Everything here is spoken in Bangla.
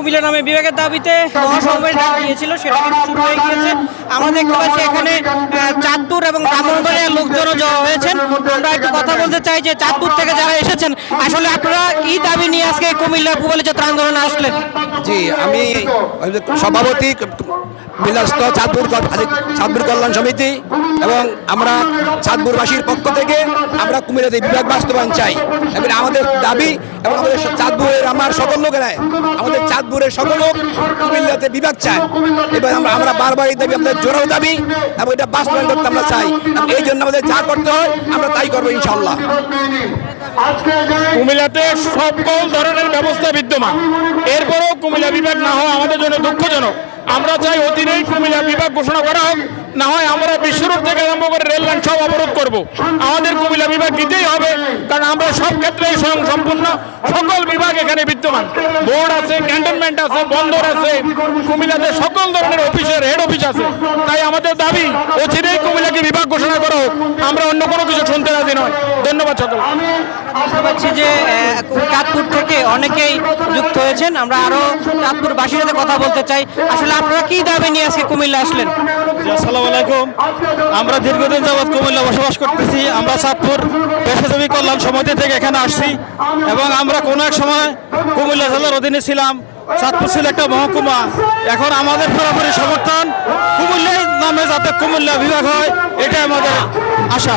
কুমিল্লা নামে বিভাগের দাবিতে মহাসমাবেশ দিয়েছিল সেটা কিন্তু শুরু হয়ে গিয়েছে। এখানে চাঁদপুর এবং ব্রাহ্মণবাড়িয়ার লোকজনও জড়ো হয়েছেন। আমরা একটু কথা বলতে চাই যে চাঁদপুর থেকে যারা এসেছেন, আসলে আপনারা কি দাবি নিয়ে আজকে কুমিল্লা পুবালি যাত্রা আন্দোলনে আসলেন? জি, আমি সভাপতি বিলাসত চাঁদপুর চাঁদপুর কল্যাণ সমিতি এবং আমরা চাঁদপুরবাসীর পক্ষ থেকে আমরা কুমিল্লাতে বিভাগ বাস্তবায়ন চাই। এবারে আমাদের দাবি এবং আমাদের চাঁদপুরের আমার সকল লোকেরা আমাদের চাঁদপুরের সকল লোক কুমিল্লাতে বিভাগ চায়। এবার আমরা আমরা বারবার এই দাবি আমাদের জোরালো দাবি এবং এটা বাস্তবায়ন করতে আমরা চাই। এই জন্য আমাদের যা করতে হয় আমরা তাই করব ইনশাল্লাহ কুমিল্লাতে সকল ধরনের ব্যবস্থা বিদ্যমান। এরপরেও কুমিল্লা বিভাগ না হওয়া আমাদের জন্য দুঃখজনক। আমরা চাই অধীনেই কুমিল্লা বিভাগ ঘোষণা করা হোক, না হয় আমরা বিশ্বরোড থেকে আরম্ভ করে রেল লাইন সব অবরোধ করব। আমাদের কুমিল্লা বিভাগ দিতেই হবে, কারণ আমরা সব ক্ষেত্রেই স্বয়ং সম্পূর্ণ, সকল বিভাগ এখানে বিদ্যমান। বোর্ড আছে, ক্যান্টনমেন্ট আছে, বন্দর আছে, কুমিল্লাতে সকল ধরনের অফিসের হেড অফিস আছে। তাই আমাদের দাবি বিভাগ ঘোষণা করা আমরা অন্য কোনো কিছু শুনতে রাজি নয় ধন্যবাদ সকল দেখতে পাচ্ছি যে চাঁদপুর থেকে অনেকেই যুক্ত হয়েছেন। আমরা আরও চাঁদপুর বাসীর সাথে কথা বলতে চাই। আসলে আপনারা কি দাবি নিয়ে আজকে কুমিল্লা আসলেন? আসসালামু আলাইকুম। আমরা দীর্ঘদিন যাবৎ কুমিল্লা বসবাস করতেছি। আমরা চাঁদপুর পেশাজীবী কল্যাণ সমিতি থেকে এখানে আসছি। এবং আমরা কোনো এক সময় কুমিল্লা জেলার অধীনে ছিলাম। চাঁদপুর ছিল একটা মহকুমা। এখন আমাদের পুরোপুরি সমর্থন কুমিল্লা বিভাগ হয় এটাই আমাদের আশা।